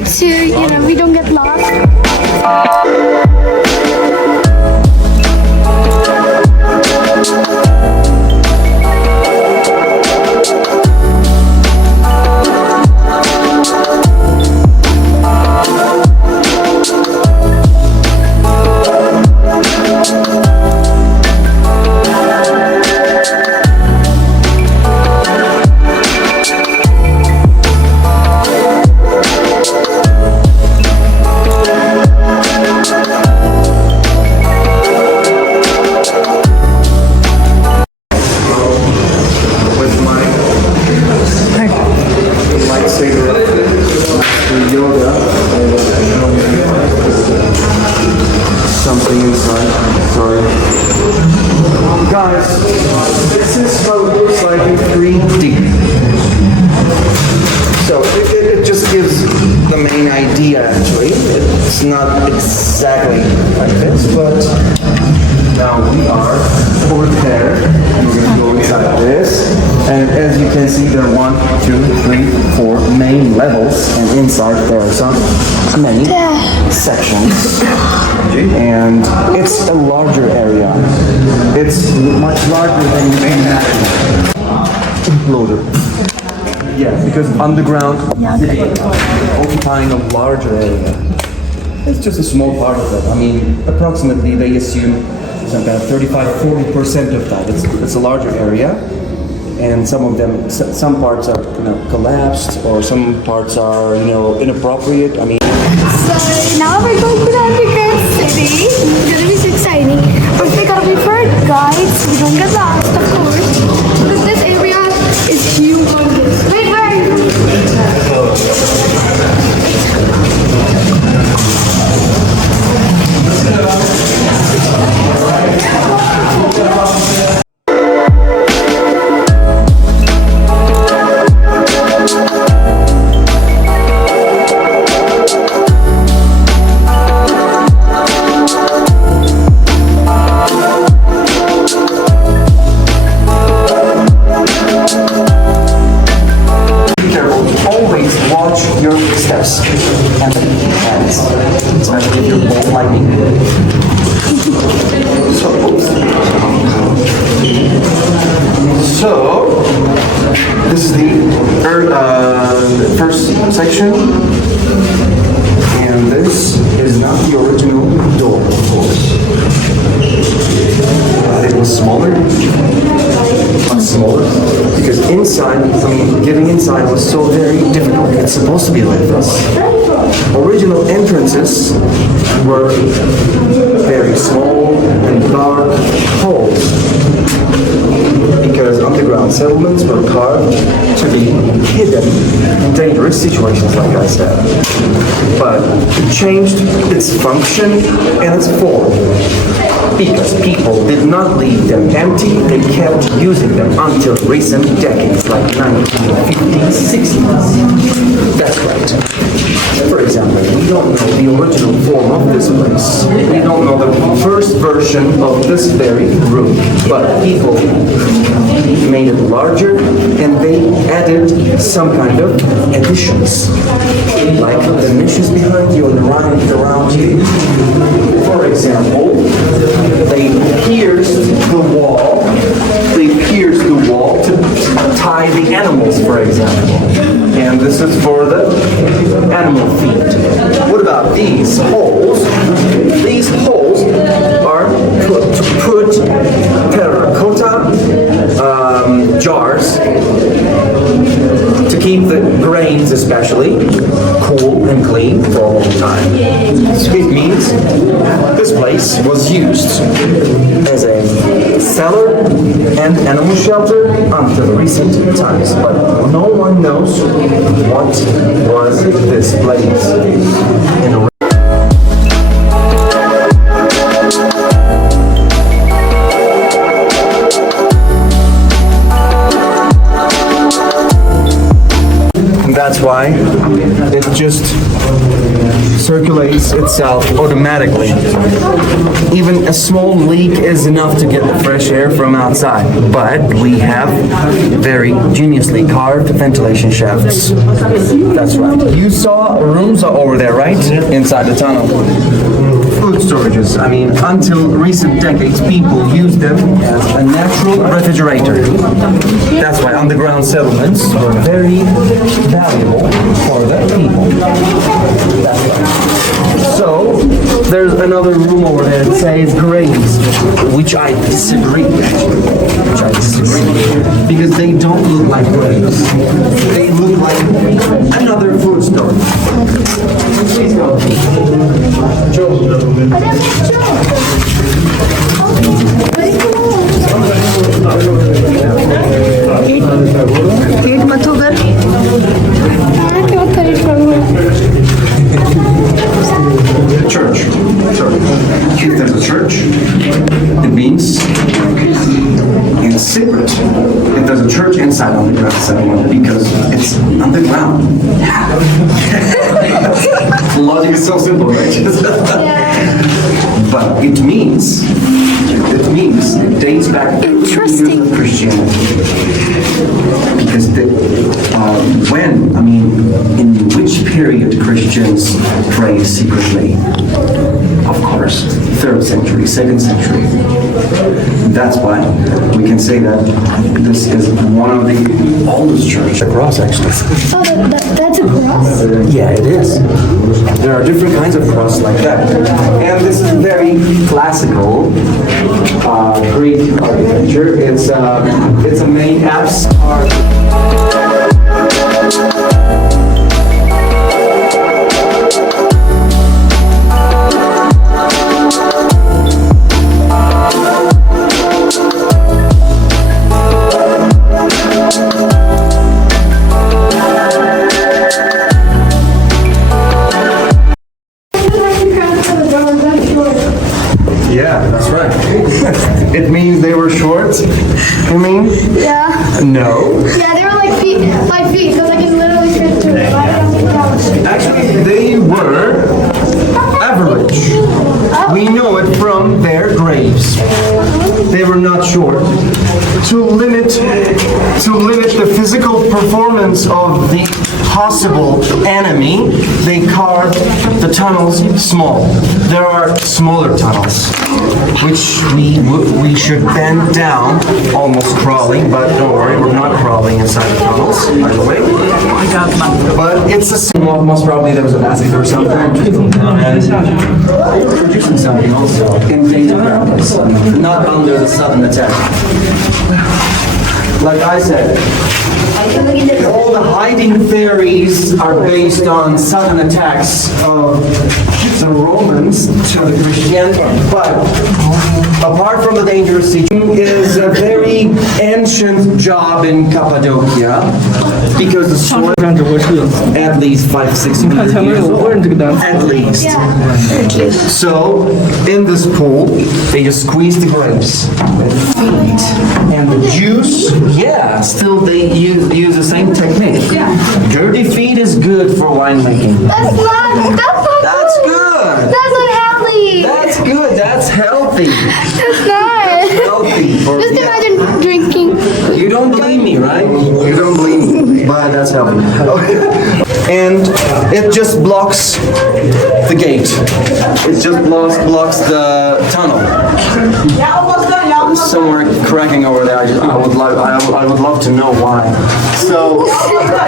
try to, we don't get lost. Something inside. Sorry. Guys, this is how it looks like in 3D. So it just gives the main idea actually. It's not exactly like this, but now we are over there. And we're going to go inside this. And as you can see, there are 1, 2, 3, 4 main levels. And inside there are many sections. And it's a larger area. It's much larger than you can imagine. Loader. Yeah, because underground city occupying a larger area. It's just a small part of it. I mean, approximately they assume some kind of 35-40% of that. It's a larger area, and some of them, some parts are collapsed, or some parts are inappropriate. I mean. So now we're going to the underground city. It's gonna be so exciting. First we gotta be for guides. We don't get lost, of course. Because this area is humongous. Wait, where are you? Your steps and hands, especially if you're both like me. So this is the first section, and this is not the original door, of course. It was smaller, much smaller, because inside, getting inside was so very difficult. It's supposed to be like this. Original entrances were very small and dark holes, because underground settlements were carved to be hidden in dangerous situations, like I said. But it changed its function and its form, because people did not leave them empty. They kept using them until recent decades, like 1950s, 60s. That's right. For example, we don't know the original form of this place. We don't know the first version of this very room, but people made it larger, and they added some kind of additions, like the niches behind you and around you. For example, they pierced the wall. They pierced the wall to tie the animals, for example. And this is for the animal feed. What about these holes? These holes are put to put terracotta jars to keep the grains, especially, cool and clean for a long time. It means this place was used as a cellar and animal shelter until recent times, but no one knows what was this place. That's why it just just circulates itself automatically. Even a small leak is enough to get the fresh air from outside. But we have very geniusly carved ventilation shafts. That's right. You saw rooms over there, right? Inside the tunnel. Food storages. I mean, until recent decades, people used them as a natural refrigerator. That's why underground settlements were very valuable for the people. That's right. So, there's another room over there that says graves, which I disagree. Because they don't look like graves. They look like another food store. Please go. Joe. गेट मत होकर Church. If there's a church, it means in secret. If there's a church inside underground settlement, because it's underground. The logic is so simple, right? But it means it dates back to Christianity. Because in which period Christians pray secretly? Of course, 3rd century, 2nd century. That's why we can say that this is one of the oldest churches. A cross, actually. Oh, that's a cross? Yeah, it is. There are different kinds of cross like that. And this is very classical Greek architecture. It's a main apse. Yeah, that's right. It means they were short? You mean? Yeah. No. Yeah, they were like feet, because I can literally fit through it. Actually, they were average. We know it from their graves. They were not short. To limit the physical performance of the possible enemy, they carved the tunnels small. There are smaller tunnels, which we should bend down, almost crawling, but don't worry, we're not crawling inside the tunnels, by the way. But it's a most probably there was a massacre or something, and producing something also in data grounds, not under the sudden attack. Like I said, all the hiding theories are based on sudden attacks of the Romans to the Christians, but apart from the dangerous situation, it is a very ancient job in Cappadocia because the soil at least 500-600 years old, at least. So in this pool, they just squeeze the grapes and the juice. Yeah, still they use the same technique. Dirty feet is good for winemaking. That's good. That's unhealthy. That's good. That's healthy. It's not. Healthy. Just imagine drinking. You don't believe me, right? You don't believe me, but that's healthy. And it just blocks the gate. It just blocks the tunnel. Somewhere cracking over there. I would love to know why. So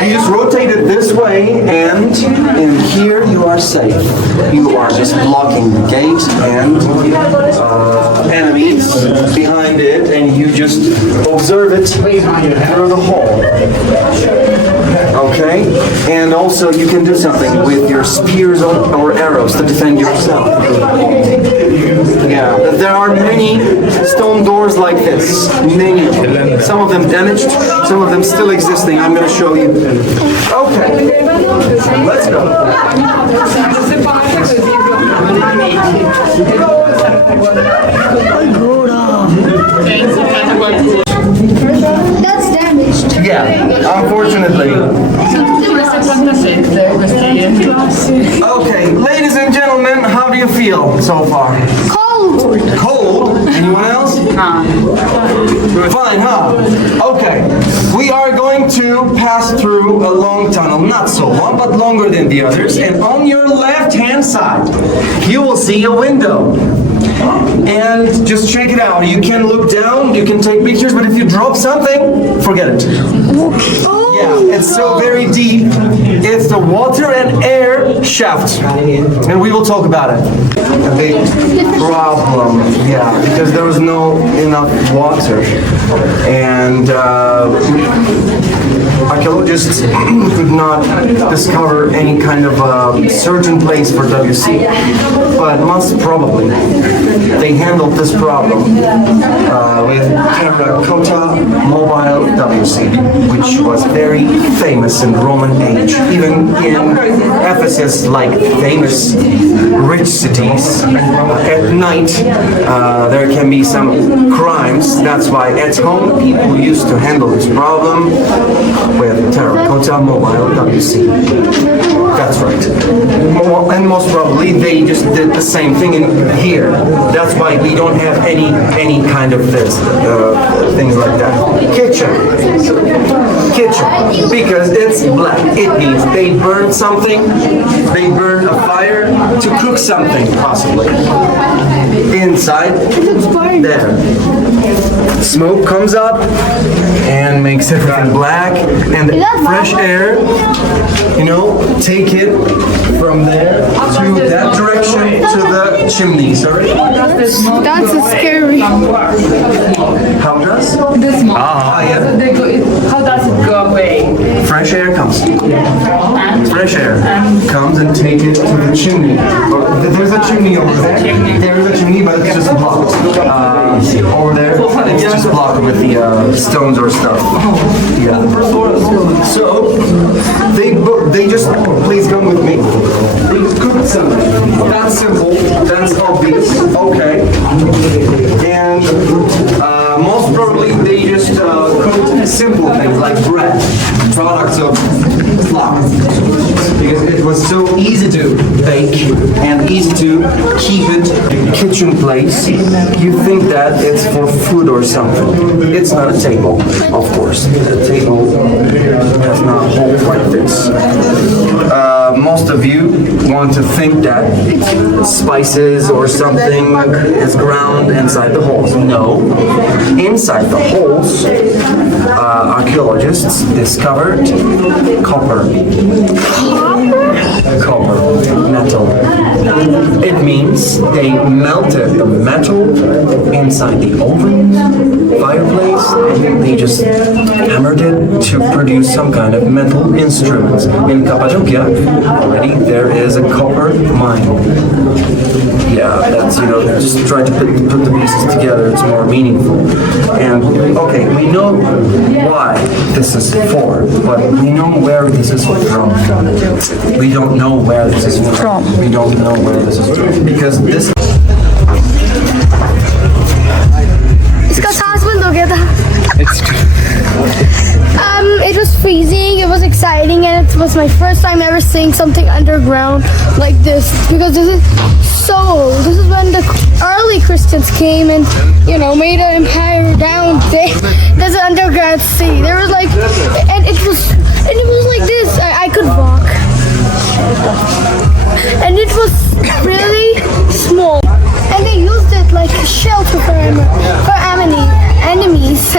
you just rotate it this way, and in here you are safe. You are just blocking the gate and enemies behind it, and you just observe it through the hole. Okay, and also you can do something with your spears or arrows to defend yourself. Yeah, there are many stone doors like this. Many. Some of them damaged, some of them still existing. I'm going to show you. Okay, let's go. That's damaged. Yeah, unfortunately. Okay, ladies and gentlemen, how do you feel so far? Cold. Cold? Anyone else? Fine, huh? Okay, we are going to pass through a long tunnel, not so long, but longer than the others. And on your left-hand side, you will see a window. And just check it out. You can look down, you can take pictures, but if you drop something, forget it. Yeah, it's so very deep. It's the water and air shaft. And we will talk about it. A big problem, yeah, because there was no enough water. And archaeologists could not discover any kind of certain place for WC. But most probably, they handled this problem with terracotta mobile WC, which was very famous in Roman age. Even in Ephesus, like famous rich cities, at night there can be some crimes. That's why at home people used to handle this problem with terracotta mobile WC. That's right. And most probably they just did the same thing in here. That's why we don't have any kind of this things like that. Kitchen, because it's black. It means they burned something. They burned a fire to cook something, possibly. Inside, there, smoke comes up and makes everything black, and fresh air, you know, take it from there to that direction to the chimney. Sorry. That's scary. How does? The smoke. Yeah. How does it go away? Fresh air comes. And Fresh air comes and take it to the chimney. There's a chimney over there. There is a chimney, but it's just blocked. Over there, it's just blocked with the stones or stuff. Yeah. So they just please come with me. They cooked something. That's simple. That's obvious. Okay. And most probably they just cooked simple things like bread, products of flour, because it was so easy to bake and easy to keep it kitchen place. You think that it's for food or something. It's not a table, of course. The table does not hold like this. Most of you want to think that spices or something is ground inside the holes. No. Inside the holes, archaeologists discovered copper. Copper, metal. It means they melted the metal inside the oven, fireplace, and they just hammered it to produce some kind of metal instruments. In Cappadocia, already there is a copper mine. Yeah, that's, you know, just try to put the pieces together, it's more meaningful. And, okay, we know why this is for, but we know where this is from. We don't know where this is from. We don't know where this is from. Because this... इसका सांस बंद हो गया था. It was freezing, it was exciting, and it was my first time ever seeing something underground like this, because this is so old. This is when the early Christians came and, you know, made an empire down there. There's an underground city. There was like, and it was like this. I could walk, and it was really small, and they used it like a shelter for enemies.